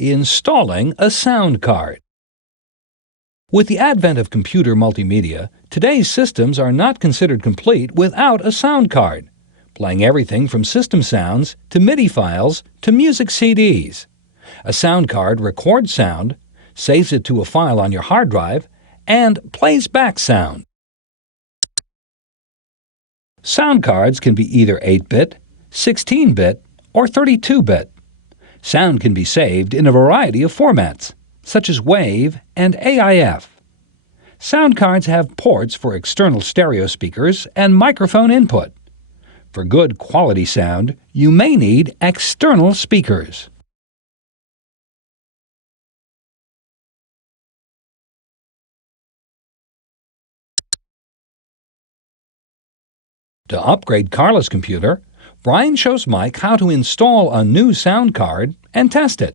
Installing a sound card. With the advent of computer multimedia, today's systems are not considered complete without a sound card, playing everything from system sounds to MIDI files to music CDs. A sound card records sound, saves it to a file on your hard drive, and plays back sound. Sound cards can be either 8-bit, 16-bit, or 32-bit. Sound can be saved in a variety of formats, such as WAV and AIF. Sound cards have ports for external stereo speakers and microphone input. For good quality sound, you may need external speakers. To upgrade Carla's computer, Brian shows Mike how to install a new sound card and test it.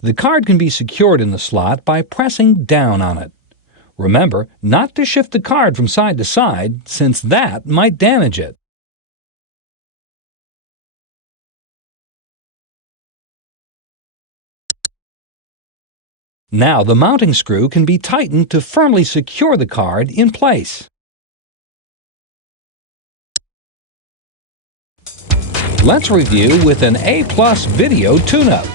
The card can be secured in the slot by pressing down on it. Remember not to shift the card from side to side, since that might damage it. Now the mounting screw can be tightened to firmly secure the card in place. Let's review with an A+ video tune-up.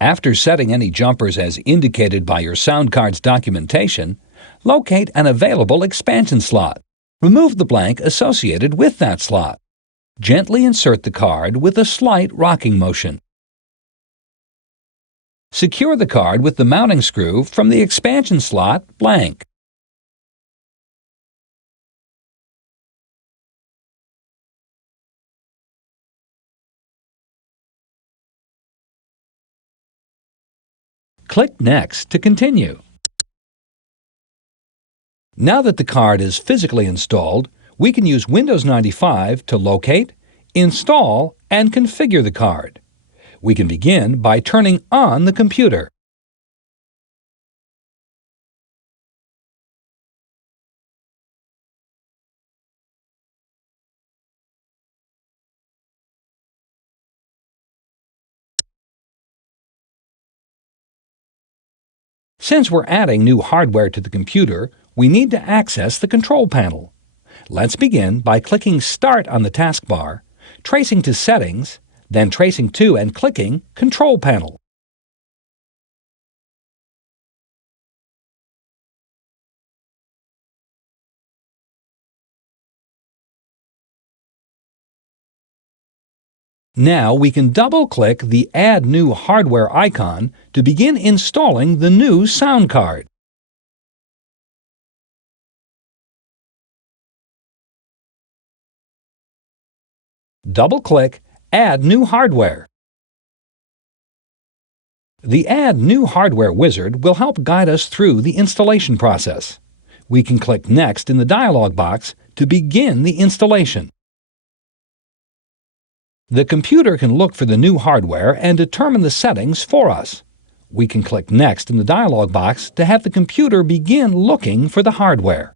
After setting any jumpers as indicated by your sound card's documentation, locate an available expansion slot. Remove the blank associated with that slot. Gently insert the card with a slight rocking motion. Secure the card with the mounting screw from the expansion slot blank. Click Next to continue. Now that the card is physically installed, we can use Windows 95 to locate, install, and configure the card. We can begin by turning on the computer. Since we're adding new hardware to the computer, we need to access the control panel. Let's begin by clicking Start on the taskbar, tracing to Settings, then tracing to and clicking Control Panel. Now we can double-click the Add New Hardware icon to begin installing the new sound card. Double-click Add New Hardware. The Add New Hardware wizard will help guide us through the installation process. We can click Next in the dialog box to begin the installation. The computer can look for the new hardware and determine the settings for us. We can click Next in the dialog box to have the computer begin looking for the hardware.